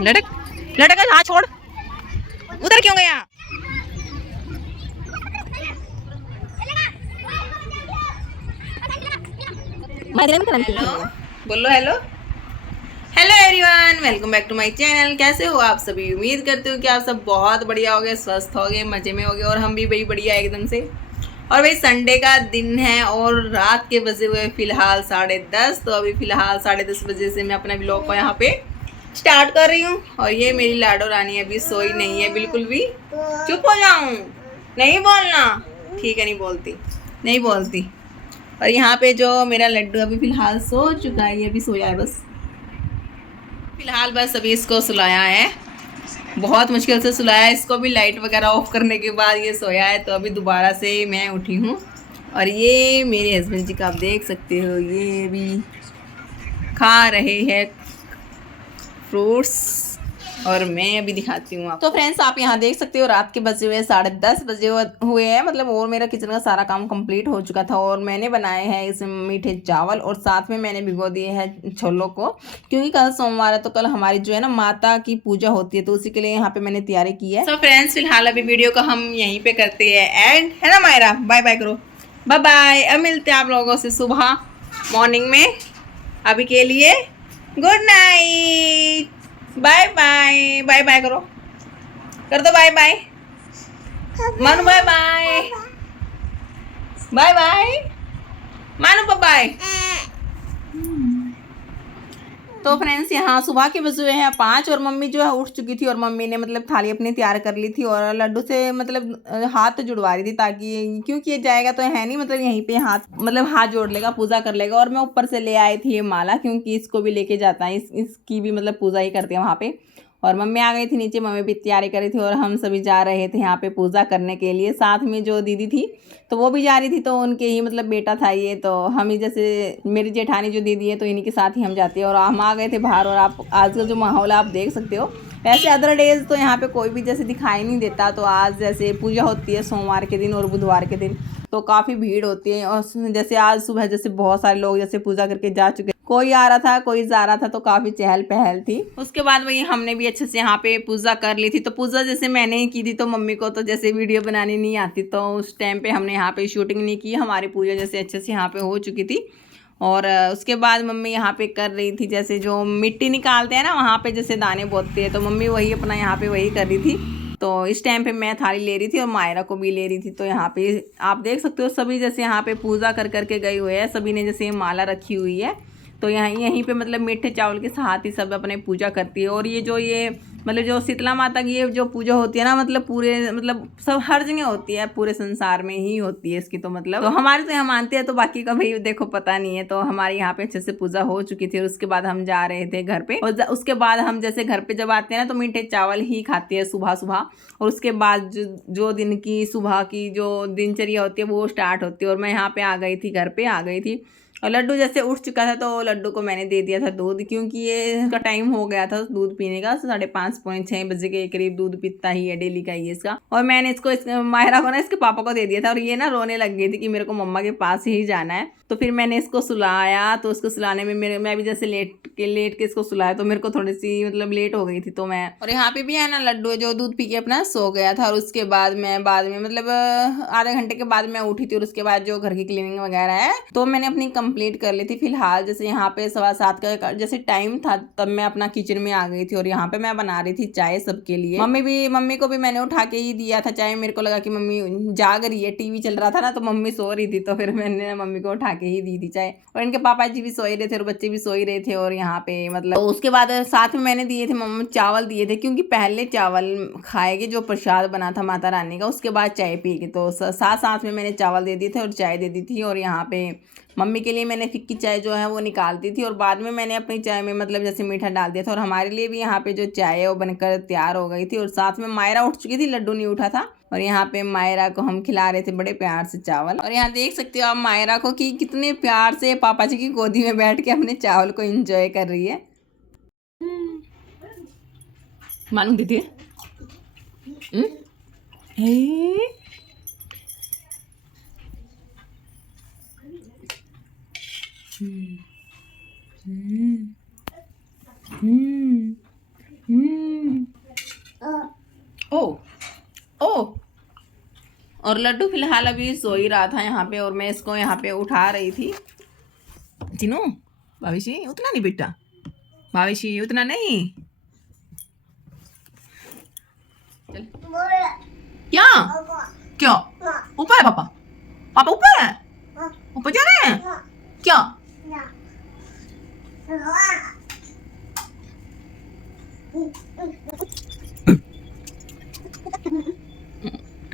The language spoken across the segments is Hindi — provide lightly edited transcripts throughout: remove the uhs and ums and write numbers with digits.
लटक लटक, हाँ छोड़, उधर क्यों गया? हेलो बोलो, hello hello everyone, welcome back to my channel. कैसे हो आप सभी? उम्मीद करते हो कि आप सब बहुत बढ़िया हो गए, स्वस्थ हो गए, मजे में हो गए, और हम भी भाई बढ़िया एकदम से। और भाई संडे का दिन है और रात के बजे हुए फिलहाल 10:30। तो अभी फिलहाल 10:30 बजे से मैं अपना व्लॉग को यहाँ पे स्टार्ट कर रही हूँ। और ये मेरी लाडो रानी अभी सोई नहीं है बिल्कुल भी। चुप हो जाऊँ? नहीं बोलना, ठीक है, नहीं बोलती, नहीं बोलती। और यहाँ पे जो मेरा लड्डू अभी फिलहाल सो चुका है, ये भी सोया है बस फिलहाल, बस अभी इसको सुलाया है, बहुत मुश्किल से सुलाया है इसको भी। लाइट वगैरह ऑफ करने के बाद ये सोया है, तो अभी दोबारा से मैं उठी हूँ। और ये मेरे हस्बैंड जी का आप देख सकते हो, ये भी खा रहे हैं फ्रूट्स। और मैं अभी दिखाती हूँ आप। तो फ्रेंड्स आप यहाँ देख सकते हो, रात के बजे हुए 10:30 बजे हुए हैं, मतलब और मेरा किचन का सारा काम कंप्लीट हो चुका था। और मैंने बनाए हैं इसमें मीठे चावल, और साथ में मैंने भिगो दिए हैं छोलों को, क्योंकि कल सोमवार है, तो कल हमारी जो है ना माता की पूजा होती है, तो उसी के लिए यहाँ पे मैंने तैयारी की है। तो फ्रेंड्स फिलहाल अभी वीडियो को हम यहीं पे करते हैं एंड, है ना मायरा? बाय बाय करो, बाय बाय। अब मिलते हैं आप लोगों से सुबह मॉर्निंग में। अभी के लिए good night, bye bye, bye bye करो, कर दो bye bye Manu, bye bye, bye bye Manu, bye. तो फ्रेंड्स यहाँ सुबह के बजे हुए हैं 5, और मम्मी जो है उठ चुकी थी, और मम्मी ने मतलब थाली अपनी तैयार कर ली थी, और लड्डू से मतलब हाथ जुड़वा रही थी, ताकि क्योंकि ये जाएगा तो है नहीं, मतलब यहीं पे हाथ जोड़ लेगा, पूजा कर लेगा। और मैं ऊपर से ले आई थी ये माला, क्योंकि इसको भी लेके जाता है, इसकी भी मतलब पूजा ही करते हैं वहाँ पे। और मम्मी आ गई थी नीचे, मम्मी भी तैयारी करी थी, और हम सभी जा रहे थे यहाँ पे पूजा करने के लिए। साथ में जो दीदी थी तो वो भी जा रही थी, तो उनके ही मतलब बेटा था ये, तो हम ही जैसे मेरी जेठानी जो दीदी है तो इन्हीं के साथ ही हम जाते हैं। और हम आ गए थे बाहर, और आप आज का जो माहौल आप देख सकते हो। वैसे अदर डेज तो यहाँ पे कोई भी जैसे दिखाई नहीं देता, तो आज जैसे पूजा होती है सोमवार के दिन और बुधवार के दिन, तो काफ़ी भीड़ होती है। और जैसे आज सुबह जैसे बहुत सारे लोग जैसे पूजा करके जा चुके, कोई आ रहा था कोई जा रहा था, तो काफ़ी चहल पहल थी। उसके बाद वही हमने भी अच्छे से यहाँ पे पूजा कर ली थी। तो पूजा जैसे मैंने ही की थी, तो मम्मी को तो जैसे वीडियो बनानी नहीं आती, तो उस टाइम पे हमने यहाँ पे शूटिंग नहीं की, हमारी पूजा जैसे अच्छे से यहाँ पे हो चुकी थी। और उसके बाद मम्मी यहाँ पे कर रही थी, जैसे जो मिट्टी निकालते हैं ना वहाँ पे जैसे दाने बोते हैं, तो मम्मी वही अपना यहाँ पे वही कर रही थी। तो इस टाइम पे मैं थाली ले रही थी और मायरा को भी ले रही थी। तो यहाँ पे आप देख सकते हो सभी जैसे यहाँ पे पूजा कर करके गए हुए हैं, सभी ने जैसे माला रखी हुई है। तो यहीं पे मतलब मीठे चावल के साथ ही सब अपने पूजा करती है। और ये मतलब जो शीतला माता की ये जो पूजा होती है ना, मतलब पूरे मतलब सब हर जगह होती है, पूरे संसार में ही होती है इसकी। तो मतलब तो हमारे तो यहाँ मानते हैं, तो बाकी का भाई देखो पता नहीं है। तो हमारे यहाँ पे अच्छे से पूजा हो चुकी थी, और उसके बाद हम जा रहे थे घर पे। और उसके बाद हम जैसे घर पे जब आते हैं ना, तो मीठे चावल ही खाते हैं सुबह सुबह। और उसके बाद जो दिन की सुबह की जो दिनचर्या होती है वो स्टार्ट होती है। और मैं यहाँ पे आ गई थी, घर पे आ गई थी। और लड्डू जैसे उठ चुका था, तो लड्डू को मैंने दे दिया था दूध, क्योंकि ये इसका टाइम हो गया था दूध पीने का। 5:30 पौने 6 बजे के करीब दूध पीता ही है, डेली का ही है इसका। और मैंने इसको मायरा को ना इसके पापा को दे दिया था, और ये ना रोने लग गई थी कि मेरे को मम्मा के पास ही जाना है। तो फिर मैंने इसको सुलाया, तो उसको सुलाने में मैं भी जैसे लेट के इसको सुलाया, तो मेरे को थोड़ी सी मतलब लेट हो गई थी। तो मैं और यहाँ पे भी है ना लड्डू जो दूध पी के अपना सो गया था। और उसके बाद में मतलब आधे घंटे के बाद मैं उठी थी, और उसके बाद जो घर की क्लीनिंग वगैरह है तो मैंने अपनी कंप्लीट कर ली थी। फिलहाल जैसे यहाँ पे 7:15 का जैसे टाइम था, तब मैं अपना किचन में आ गई थी, और यहाँ पे मैं बना रही थी चाय सबके लिए। मम्मी को भी मैंने उठा के ही दिया था चाय। मेरे को लगा कि मम्मी जाग रही है, टीवी चल रहा था ना, तो मम्मी सो रही थी, तो फिर मैंने मम्मी को उठा के ही दी थी चाय। और इनके पापा जी भी सो ही रहे थे, और बच्चे भी सो ही रहे थे। और यहाँ पे मतलब तो उसके बाद साथ में मैंने दिए थे मम्मी चावल दिए थे, क्योंकि पहले चावल खाएगी जो प्रसाद बना था माता रानी का, उसके बाद चाय पिएगी। तो साथ में मैंने चावल दे दिए थे और चाय दे दी थी। और यहाँ पे मम्मी के लिए मैंने फिक्की चाय जो है वो निकालती थी, और बाद में मैंने अपनी चाय में मतलब जैसे मीठा डाल दिया था। और हमारे लिए भी यहाँ पे जो चाय है वो बनकर तैयार हो गई थी। और साथ में मायरा उठ चुकी थी, लड्डू नहीं उठा था। और यहाँ पे मायरा को हम खिला रहे थे बड़े प्यार से चावल। और यहाँ देख सकते हो आप मायरा को कि कितने प्यार से पापा जी की गोदी में बैठ के अपने चावल को एंजॉय कर रही है। मानू दीदी हम्म, हम्म, हम्म। ओ ओ। और लड्डू फिलहाल अभी सो ही रहा था यहाँ पे, और मैं इसको यहाँ पे उठा रही थी। चिनू, भाविशी उतना नहीं बेटा, भाविशी उतना नहीं। चल। क्या क्या? ऊपर है पापा, पापा ऊपर है, ऊपर जा रहे हैं क्या?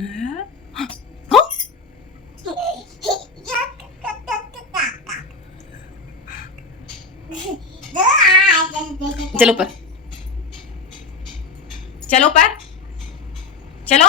हाँ? चलो ऊपर, चलो ऊपर, चलो।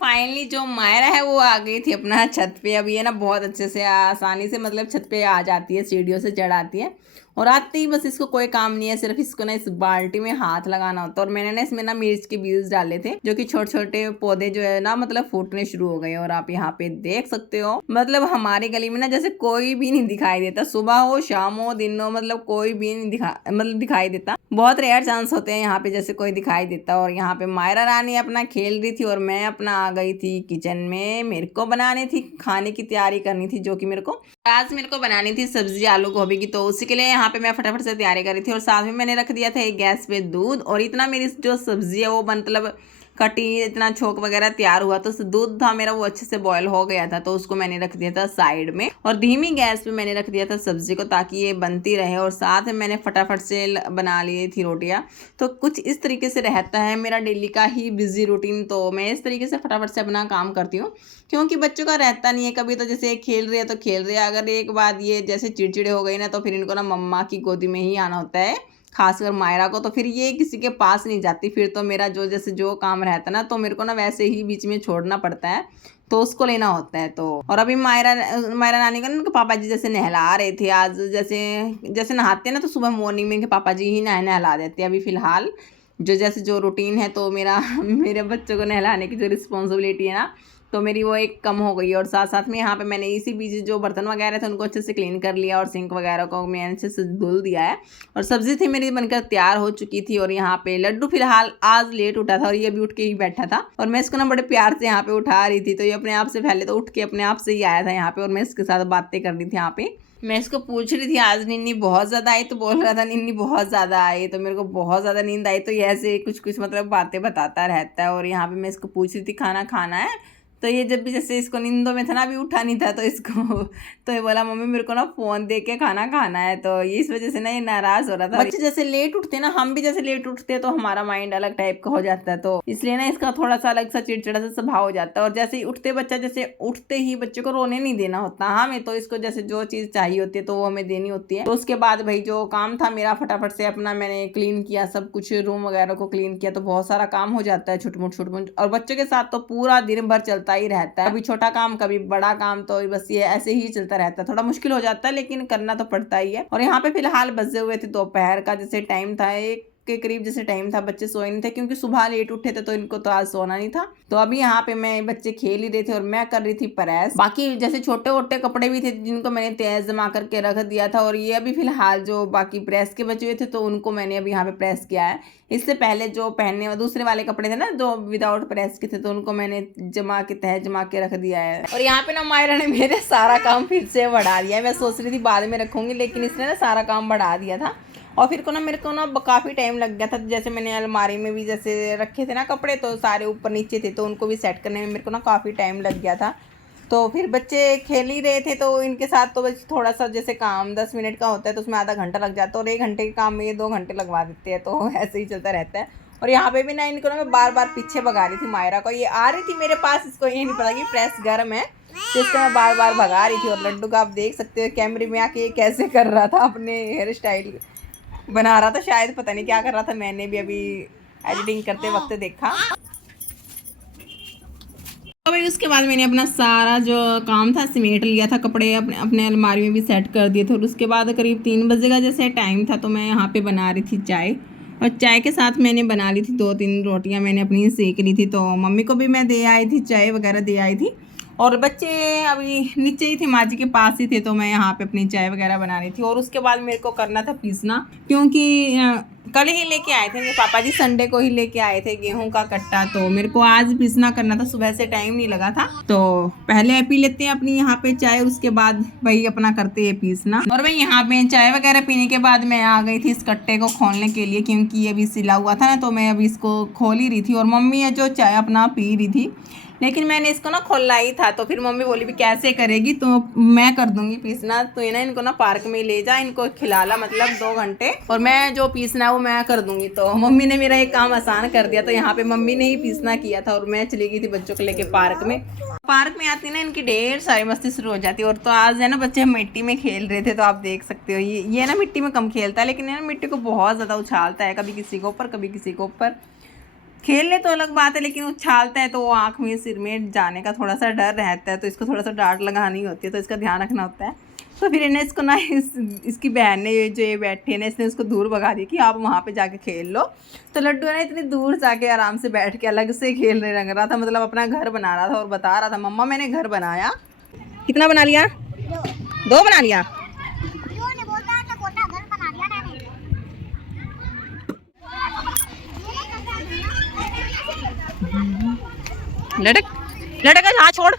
फाइनली जो मायरा है वो आ गई थी अपना छत पे। अब ये ना बहुत अच्छे से आसानी से मतलब छत पे आ जाती है, सीढ़ियों से चढ़ आती है। और आते ही बस इसको कोई काम नहीं है, सिर्फ इसको ना इस बाल्टी में हाथ लगाना होता है। और मैंने ना इसमें ना मिर्च के बीज डाले थे, जो कि छोटे छोटे पौधे जो है ना मतलब फूटने शुरू हो गए। और आप यहाँ पे देख सकते हो, मतलब हमारी गली में ना जैसे कोई भी नहीं दिखाई देता, सुबह हो शाम हो दिन हो, मतलब कोई भी नहीं दिखाई देता। बहुत रेयर चांस होते हैं यहाँ पे जैसे कोई दिखाई देता। और यहाँ पे मायरा रानी अपना खेल रही थी और मैं अपना आ गई थी किचन में। मेरे को बनानी थी, खाने की तैयारी करनी थी, जो कि मेरे को बनानी थी सब्जी आलू गोभी की। तो उसी के लिए यहाँ पे मैं फटाफट से तैयारी कर रही थी। और साथ में मैंने रख दिया था एक गैस पे दूध। और इतना मेरी जो सब्जी है वो मतलब कटी, इतना छोंक वगैरह तैयार हुआ। तो दूध था मेरा वो अच्छे से बॉयल हो गया था, तो उसको मैंने रख दिया था साइड में। और धीमी गैस पे मैंने रख दिया था सब्जी को, ताकि ये बनती रहे। और साथ में मैंने फटाफट से बना ली थी रोटियां। तो कुछ इस तरीके से रहता है मेरा डेली का ही बिजी रूटीन। तो मैं इस तरीके से फटाफट से अपना काम करती हूँ, क्योंकि बच्चों का रहता नहीं है। कभी तो जैसे खेल रहे हैं तो खेल रहे हैं, अगर एक बात ये जैसे चिड़चिड़े हो गई ना, तो फिर इनको ना मम्मा की गोदी में ही आना होता है, खासकर मायरा को। तो फिर ये किसी के पास नहीं जाती। फिर तो मेरा जो जैसे जो काम रहता है ना, तो मेरे को ना वैसे ही बीच में छोड़ना पड़ता है, तो उसको लेना होता है। तो और अभी मायरा मायरा नानी का ना पापा जी जैसे नहला रहे थे आज। जैसे जैसे नहाते हैं ना, तो सुबह मॉर्निंग में पापा जी ही नहला देते हैं। अभी फिलहाल जो जैसे जो रूटीन है, तो मेरा मेरे बच्चों को नहलाने की जो रिस्पॉन्सिबिलिटी है ना, तो मेरी वो एक कम हो गई। और साथ साथ में यहाँ पे मैंने इसी बीच जो बर्तन वगैरह थे उनको अच्छे से क्लीन कर लिया, और सिंक वगैरह को मैंने अच्छे से धुल दिया है। और सब्जी थी मेरी बनकर तैयार हो चुकी थी। और यहाँ पे लड्डू फिलहाल आज लेट उठा था, और ये भी उठ के ही बैठा था। और मैं इसको ना बड़े प्यार से यहाँ पे उठा रही थी। तो ये अपने आप से पहले तो उठ के अपने आप से ही आया था यहाँ पे, और मैं इसके साथ बातें कर रही थी यहाँ पे। मैं इसको पूछ रही थी आज निन्नी बहुत ज़्यादा आई, तो बोल रहा था निन्नी बहुत ज़्यादा आई। तो मेरे को बहुत ज़्यादा नींद आई। तो ये ऐसे कुछ कुछ मतलब बातें बताता रहता है। और यहाँ पे मैं इसको पूछ रही थी खाना खाना है, तो ये जब भी जैसे इसको नींदों में था ना, अभी उठा नहीं था, तो इसको तो ये बोला मम्मी मेरे को ना फ़ोन दे के खाना खाना है। तो ये इस वजह से ना ये नाराज़ हो रहा था। बच्चे जैसे लेट उठते हैं ना, हम भी जैसे लेट उठते हैं, तो हमारा माइंड अलग टाइप का हो जाता है। तो इसलिए ना इसका थोड़ा सा अलग सा चिड़चिड़ा सा स्वभाव हो जाता है। और जैसे ही उठते बच्चा, जैसे उठते ही बच्चे को रोने नहीं देना होता हमें, तो इसको जैसे जो चीज़ चाहिए होती है तो वो हमें देनी होती है। तो उसके बाद भाई जो काम था मेरा, फटाफट से अपना मैंने क्लीन किया, सब कुछ रूम वगैरह को क्लीन किया। तो बहुत सारा काम हो जाता है छुटमुट छुटमुट। और बच्चों के साथ तो पूरा दिन भर चलता ही रहता है, कभी छोटा काम कभी बड़ा काम। तो बस ये ऐसे ही चलता रहता है, थोड़ा मुश्किल हो जाता है, लेकिन करना तो पड़ता ही है। और यहाँ पे फिलहाल बजे हुए थे दोपहर का जैसे टाइम था, एक के करीब जैसे टाइम था। बच्चे सोए नहीं थे, क्योंकि सुबह लेट उठे थे, तो इनको तो आज सोना नहीं था। तो अभी यहाँ पे मैं बच्चे खेल ही रहे थे और मैं कर रही थी प्रेस। बाकी जैसे छोटे वोटे कपड़े भी थे जिनको मैंने तेज जमा करके रख दिया था। और ये अभी फिलहाल जो बाकी प्रेस के बचे हुए थे, तो उनको मैंने अभी यहाँ पे प्रेस किया है। इससे पहले जो पहनने दूसरे वाले कपड़े थे ना, जो विदाउट प्रेस के थे, तो उनको मैंने जमा के तह जमा के रख दिया है। और यहाँ पे ना मायरा ने मेरे सारा काम फिर से बढ़ा दिया है। मैं सोच रही थी बाद में रखूंगी, लेकिन इसने ना सारा काम बढ़ा दिया था। और फिर को ना मेरे को ना काफ़ी टाइम लग गया था। जैसे मैंने अलमारी में भी जैसे रखे थे ना कपड़े, तो सारे ऊपर नीचे थे, तो उनको भी सेट करने में मेरे को ना काफ़ी टाइम लग गया था। तो फिर बच्चे खेल ही रहे थे, तो इनके साथ तो बस थोड़ा सा जैसे काम 10 मिनट का होता है, तो उसमें आधा घंटा लग जाता है। और 1 घंटे के काम में ये 2 घंटे लगवा देते हैं, तो ऐसे ही चलता रहता है। और यहाँ पे भी ना इनको ना मैं बार बार पीछे भगा रही थी मायरा को। ये आ रही थी मेरे पास, इसको ये नहीं पता कि प्रेस गर्म है, तो इसको मैं बार बार भगा रही थी। और लड्डू का आप देख सकते हो कैमरे में आके कैसे कर रहा था, अपने हेयर स्टाइल बना रहा था, शायद पता नहीं क्या कर रहा था। मैंने भी अभी एडिटिंग करते वक्त देखा। तो भाई उसके बाद मैंने अपना सारा जो काम था समेट लिया था, कपड़े अपने अपने अलमारी में भी सेट कर दिए थे। और उसके बाद करीब 3 बजे का जैसे टाइम था तो मैं यहाँ पे बना रही थी चाय, और चाय के साथ मैंने बना ली थी 2-3 रोटियाँ मैंने अपनी सेक ली थी। तो मम्मी को भी मैं दे आई थी, चाय वगैरह दे आई थी। और बच्चे अभी नीचे ही थे, माँ जी के पास ही थे, तो मैं यहाँ पे अपनी चाय वगैरह बना रही थी। और उसके बाद मेरे को करना था पीसना, क्योंकि कल ही लेके आए थे मेरे पापा जी, संडे को ही लेके आए थे गेहूं का कट्टा। तो मेरे को आज पीसना करना था, सुबह से टाइम नहीं लगा था। तो पहले पी लेते हैं अपनी यहाँ पे चाय, उसके बाद भाई अपना करते हैं पीसना। और भाई यहाँ पे चाय वगैरह पीने के बाद मैं आ गई थी इस कट्टे को खोलने के लिए, क्योंकि अभी सिला हुआ था ना, तो मैं अभी इसको खोल ही रही थी। और मम्मी है जो चाय अपना पी रही थी, लेकिन मैंने इसको ना खोला ही था। तो फिर मम्मी बोली भी कैसे करेगी, तो मैं कर दूंगी पीसना, तो ये ना इनको ना पार्क में ले जा, इनको खिला ला मतलब 2 घंटे, और मैं जो पीसना है वो मैं कर दूंगी। तो मम्मी ने मेरा एक काम आसान कर दिया। तो यहाँ पे मम्मी ने ही पीसना किया था और मैं चली गई थी बच्चों को लेके पार्क में। पार्क में आती ना इनकी ढेर सारी मस्ती शुरू हो जाती है। और तो आज है ना बच्चे मिट्टी में खेल रहे थे, तो आप देख सकते हो ये ना मिट्टी में कम खेलता है, लेकिन ये ना मिट्टी को बहुत ज़्यादा उछालता है, कभी किसी के ऊपर कभी किसी के ऊपर। खेलने तो अलग बात है, लेकिन उछालता है तो वो आँख में सिर में जाने का थोड़ा सा डर रहता है, तो इसको थोड़ा सा डांट लगानी होती है, तो इसका ध्यान रखना होता है। तो फिर इन्हें इसको ना इसकी बहन ने जो ये बैठी है ना, इसने इसको दूर भगा दिया कि आप वहाँ पे जाके खेल लो। तो लड्डू है ना इतनी दूर जाके आराम से बैठ के अलग से खेलने लग रहा था, मतलब अपना घर बना रहा था और बता रहा था मम्मा मैंने घर बनाया। कितना बना लिया? 2 बना लिया। लटक लटक हाँ छोड़,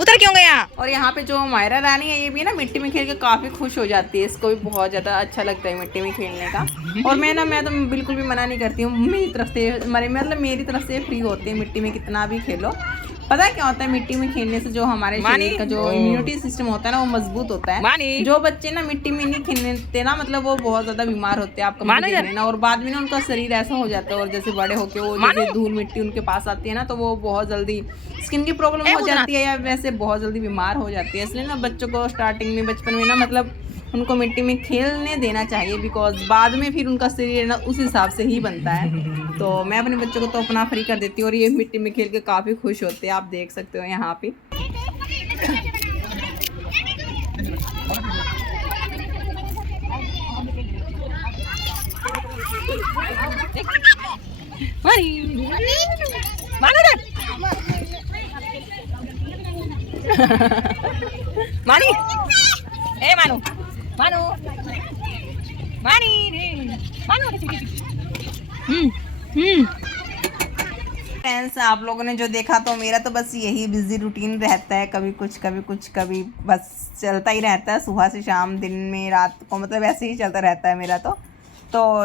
उधर क्यों गया? और यहाँ पे जो मायरा रानी है ये भी ना मिट्टी में खेल के काफ़ी खुश हो जाती है, इसको भी बहुत ज़्यादा अच्छा लगता है मिट्टी में खेलने का। और मैं तो बिल्कुल भी मना नहीं करती हूँ, मेरी तरफ से मेरी तरफ से फ्री होती है, मिट्टी में कितना भी खेलो। पता है क्या होता है, मिट्टी में खेलने से जो हमारे शरीर का जो इम्यूनिटी सिस्टम होता है ना वो मजबूत होता है। जो बच्चे ना मिट्टी में नहीं खेलते ना, मतलब वो बहुत ज्यादा बीमार होते हैं, आपका देख लेना। और बाद में ना उनका शरीर ऐसा हो जाता है, और जैसे बड़े होके वो जैसे धूल मिट्टी उनके पास आती है ना, तो वो बहुत जल्दी स्किन की प्रॉब्लम हो जाती है, या वैसे बहुत जल्दी बीमार हो जाती है। इसलिए ना बच्चों को स्टार्टिंग में बचपन में ना मतलब उनको मिट्टी में खेलने देना चाहिए, बिकॉज बाद में फिर उनका शरीर ना उस हिसाब से ही बनता है। तो मैं अपने बच्चों को तो अपना फ्री कर देती हूँ, और ये मिट्टी में खेल के काफ़ी खुश होते हैं, आप देख सकते हो यहाँ पे। मानी ए मानो मानो मानी मानो। फ्रेंड्स आप लोगों ने जो देखा, तो मेरा तो बस यही बिजी रूटीन रहता है, कभी कुछ कभी बस चलता ही रहता है, सुबह से शाम, दिन में रात को, मतलब ऐसे ही चलता रहता है मेरा तो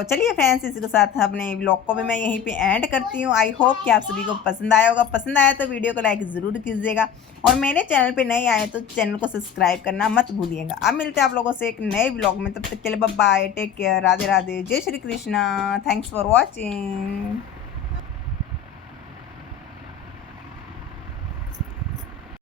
चलिए फ्रेंड्स, इसी के साथ अपने व्लॉग को भी मैं यहीं पे एंड करती हूँ। आई होप कि आप सभी को पसंद आया होगा। पसंद आया तो वीडियो को लाइक ज़रूर कीजिएगा, और मेरे चैनल पे नए आए तो चैनल को सब्सक्राइब करना मत भूलिएगा। अब मिलते हैं आप लोगों से एक नए व्लॉग में, तब तक के लिए bye bye, take care, Radhe Radhe, जय Shri Krishna, thanks for watching.